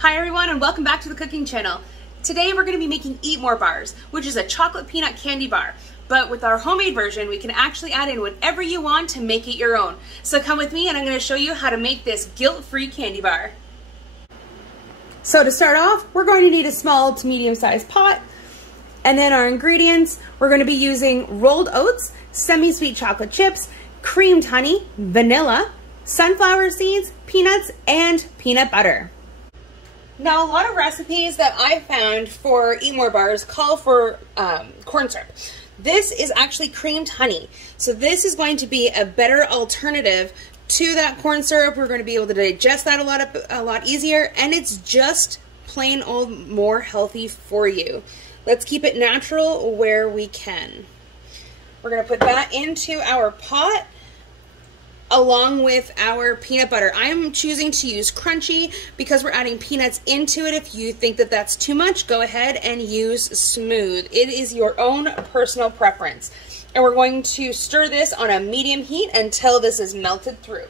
Hi everyone and welcome back to the cooking channel. Today we're going to be making Eatmore Bars, which is a chocolate peanut candy bar. But with our homemade version, we can actually add in whatever you want to make it your own. So come with me and I'm going to show you how to make this guilt-free candy bar. So to start off, we're going to need a small to medium-sized pot. And then our ingredients, we're going to be using rolled oats, semi-sweet chocolate chips, creamed honey, vanilla, sunflower seeds, peanuts, and peanut butter. Now, a lot of recipes that I found for Eatmore Bars call for corn syrup. This is actually creamed honey. So this is going to be a better alternative to that corn syrup. We're going to be able to digest that a lot easier, and it's just plain old more healthy for you. Let's keep it natural where we can. We're going to put that into our pot along with our peanut butter. I'm choosing to use crunchy because we're adding peanuts into it. If you think that that's too much, go ahead and use smooth. It is your own personal preference. And we're going to stir this on a medium heat until this is melted through.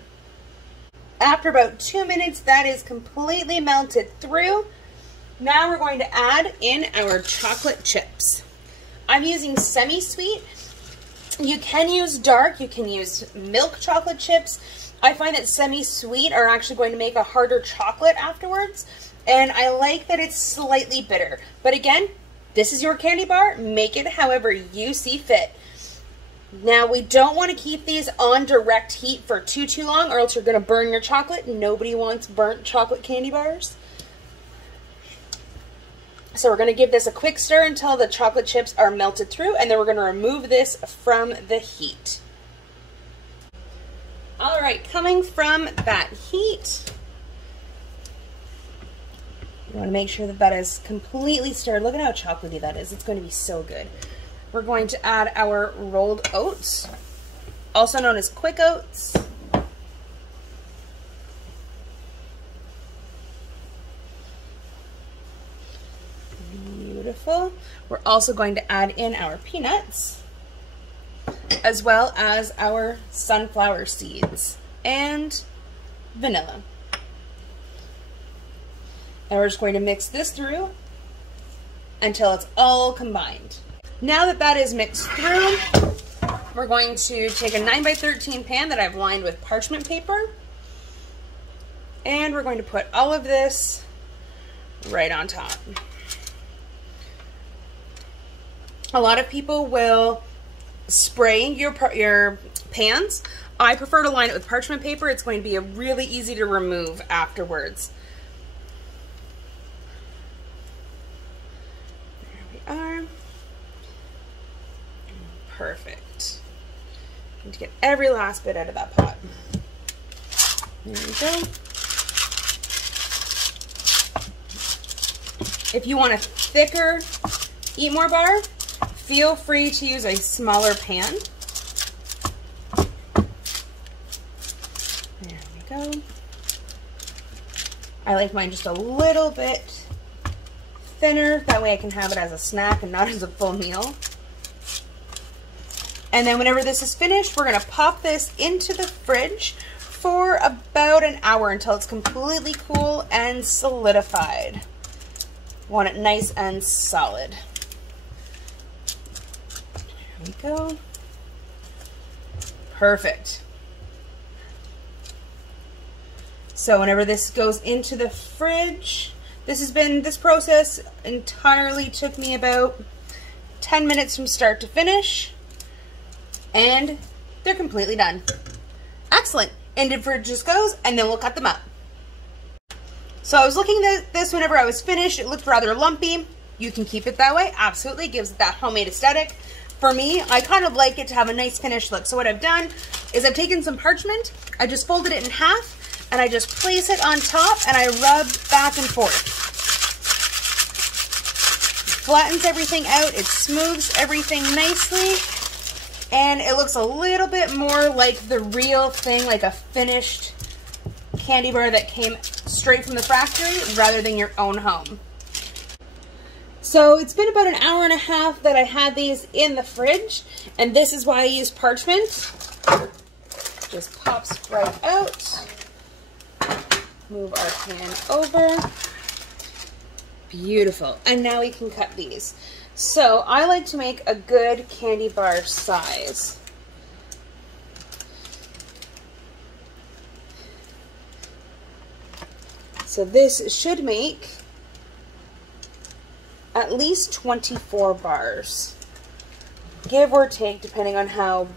After about 2 minutes, that is completely melted through. Now we're going to add in our chocolate chips. I'm using semi-sweet. You can use dark, you can use milk chocolate chips. I find that semi-sweet are actually going to make a harder chocolate afterwards, and I like that it's slightly bitter. But again, this is your candy bar, make it however you see fit. Now, we don't want to keep these on direct heat for too long, or else you're going to burn your chocolate. Nobody wants burnt chocolate candy bars. So we're going to give this a quick stir until the chocolate chips are melted through, and then we're going to remove this from the heat. All right, coming from that heat, you want to make sure that that is completely stirred. Look at how chocolatey that is. It's going to be so good. We're going to add our rolled oats, also known as quick oats. Beautiful. We're also going to add in our peanuts, as well as our sunflower seeds and vanilla. And we're just going to mix this through until it's all combined. Now that that is mixed through, we're going to take a 9x13 pan that I've lined with parchment paper, and we're going to put all of this right on top. A lot of people will spray your pans. I prefer to line it with parchment paper. It's going to be really easy to remove afterwards. There we are. Perfect. Need to get every last bit out of that pot. There we go. If you want a thicker Eatmore bar, feel free to use a smaller pan. There we go. I like mine just a little bit thinner. That way I can have it as a snack and not as a full meal. And then whenever this is finished, we're going to pop this into the fridge for about an hour until it's completely cool and solidified. Want it nice and solid. There we go. Perfect. So whenever this goes into the fridge, this process entirely took me about 10 minutes from start to finish, and they're completely done. Excellent. Into the fridge just goes, and then we'll cut them up. So I was looking at this whenever I was finished. It looked rather lumpy. You can keep it that way. Absolutely. It gives it that homemade aesthetic. For me, I kind of like it to have a nice finished look. So what I've done is I've taken some parchment, I just folded it in half, and I just place it on top, and I rub back and forth. Flattens everything out, it smooths everything nicely, and it looks a little bit more like the real thing, like a finished candy bar that came straight from the factory rather than your own home. So it's been about an hour and a half that I had these in the fridge, and this is why I use parchment. Just pops right out. Move our pan over. Beautiful. And now we can cut these. So I like to make a good candy bar size. So this should make at least 24 bars, give or take, depending on how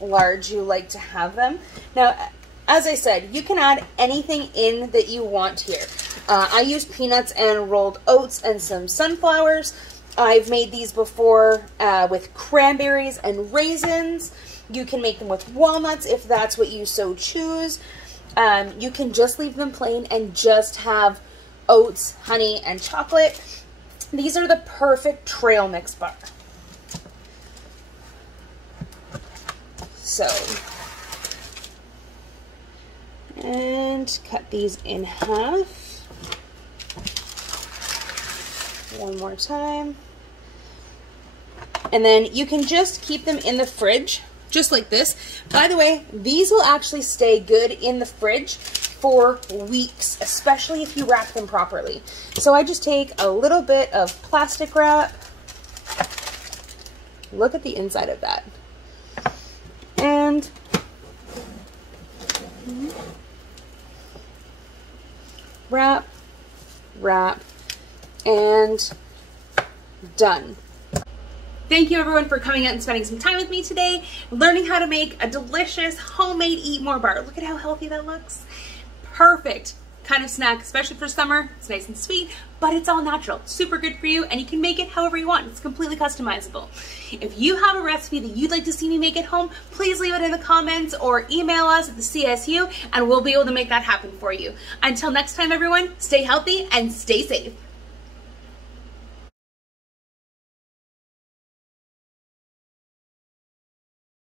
large you like to have them. Now, as I said, you can add anything in that you want here. I used peanuts and rolled oats and some sunflowers. I've made these before with cranberries and raisins. You can make them with walnuts if that's what you so choose. You can just leave them plain and just have oats, honey, and chocolate. These are the perfect trail mix bar. So, and cut these in half. One more time. And then you can just keep them in the fridge, just like this. By the way, these will actually stay good in the fridge for weeks, especially if you wrap them properly. So I just take a little bit of plastic wrap. Look at the inside of that. And wrap, wrap, and done. Thank you everyone for coming out and spending some time with me today, learning how to make a delicious homemade Eatmore bar. Look at how healthy that looks. Perfect kind of snack, especially for summer. It's nice and sweet, but it's all natural. Super good for you, and you can make it however you want. It's completely customizable. If you have a recipe that you'd like to see me make at home, please leave it in the comments or email us at the CSU, and we'll be able to make that happen for you. Until next time, everyone, stay healthy and stay safe.